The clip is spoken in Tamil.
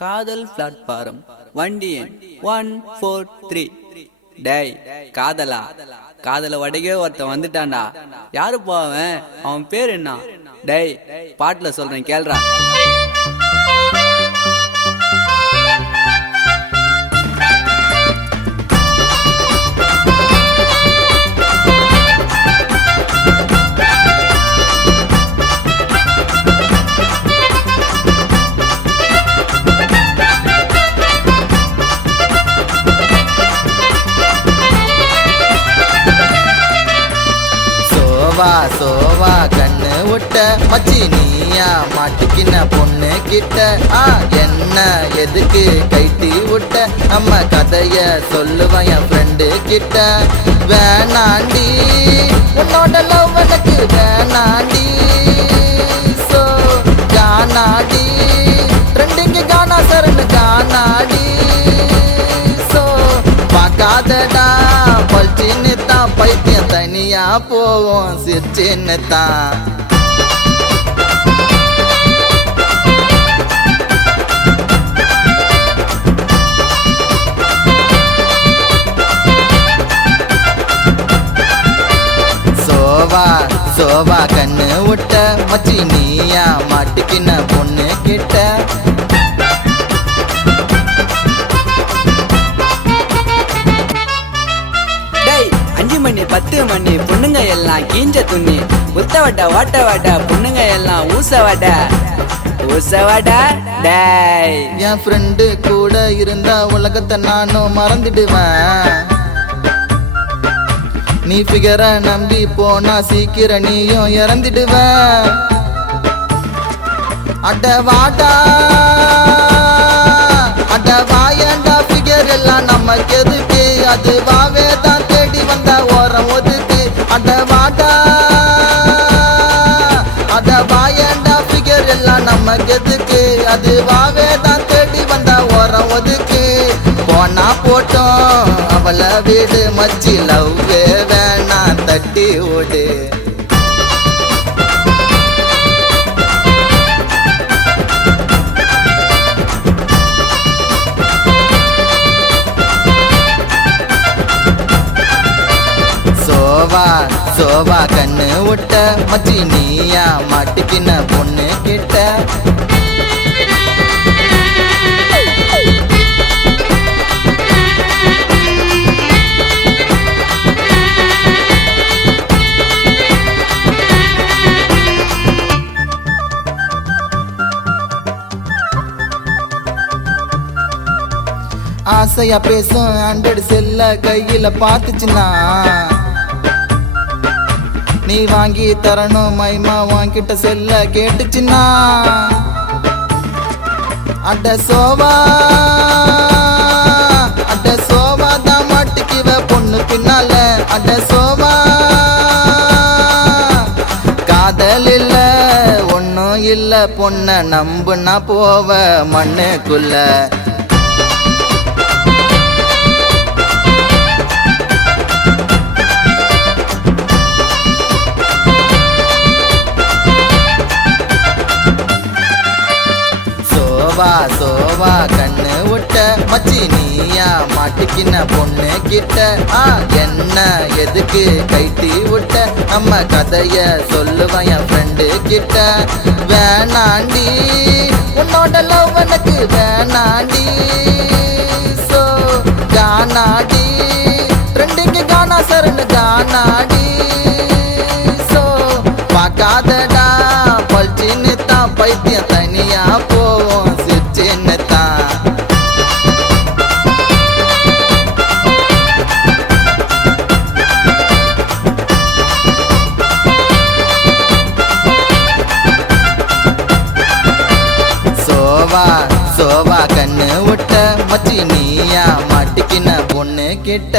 காதல் பிளாட்பாரம் வண்டி எண் 143. டேய் காதலா காதல வடகே ஒருத்தன் வந்துட்டான்டா. யாரு போவன்? அவன் பேர் என்ன? டேய் பாட்டுல சொல்றேன் கேள்றா. சோவா கண்ணு விட்ட மச்சி நீயா மாட்டிக்கின பொண்ணு கிட்ட என்ன எதுக்கு கைட்டி விட்ட நம்ம கதைய சொல்லுவேன் என் ஃப்ரெண்டு கிட்ட. வேணாண்டி உன்னோட லவ் எனக்கு வேணாண்டி. சோ கானாடி ட்ரெண்டிங்கு கானா சரணு கானாடி. சோ பார்க்காதடா பல்ச்சின்னு தான் பைத்தியம் தனியா போவோம் சிரிச்சின்னு தான். சோவா கண்ணு விட்ட மச்சி நீயா மாட்டிக்கின பொண்ணு கிட்ட. டேய் 5 மணி 10 மணி பொண்ணுங்க எல்லாம் கீஞ்ச துண்ணி உத்த வட்ட வாட்ட வாட்ட பொண்ணுங்க எல்லாம் ஊச வாட்ட. டேய் என் ஃப்ரெண்டு கூட இருந்தா உலகத்தை நானும் மறந்துடுவேன். நீ ஃபிகர நம்பி போனா சீக்கிரம் நீயும் இறந்துடுவ. அடவாடா அடவாயண்டா ஃபிகர் எல்லாம் நமக்கு எதுக்கு? அது வாவே தான் தேடி வந்த ஓரம் ஒதுக்கு. அடவாடா அடவாயண்டா ஃபிகர் எல்லாம் நமக்கு எதுக்கு? அது வாவே தான் தேடி வந்த ஓரம் ஒதுக்கு. போனா போட்டோம் அவளை வீடு மச்சி லவ்வே வேணா தட்டி ஓடு. சோவா கண்ணு விட்ட மச்சி நீயா மாட்டிக்கின பொண்ணு கிட்ட. ஆசையா பேசும் ஆண்ட்ராய்டு செல்ல கையில பார்த்துச்சுன்னா நீ வாங்கி தரணும் மைமா வாங்கிட்ட செல்ல கேட்டுச்சுன்னா. அட சோவா தான் மாட்டிக்குவ பொண்ணு பின்னால. அட சோவா காதல் இல்ல ஒன்னும் இல்ல பொண்ண நம்புனா போவ மண்ணுக்குள்ள. சோவா கண்ணு விட்ட மச்சி நீயா மாட்டிக்கின பொண்ணு கிட்ட. என்ன எதுக்கு கைட்டி விட்ட நம்ம கதைய சொல்லுவேன் என் ஃப்ரெண்டு கிட்ட. வேணாண்டி உன்னோட லவ் எனக்கு வேணாண்டி. சோ கானாடி ட்ரெண்டிங்கு கானா சரணு கானாடி. சோ பார்க்காதடா பல்ச்சின்னு தான் பைத்தியம் தனியா போவோம் சிரிச்சின்னு தான். சோவா கண்ணு விட்ட மச்சி நீயா மாட்டிக்கின பொண்ணு கிட்ட.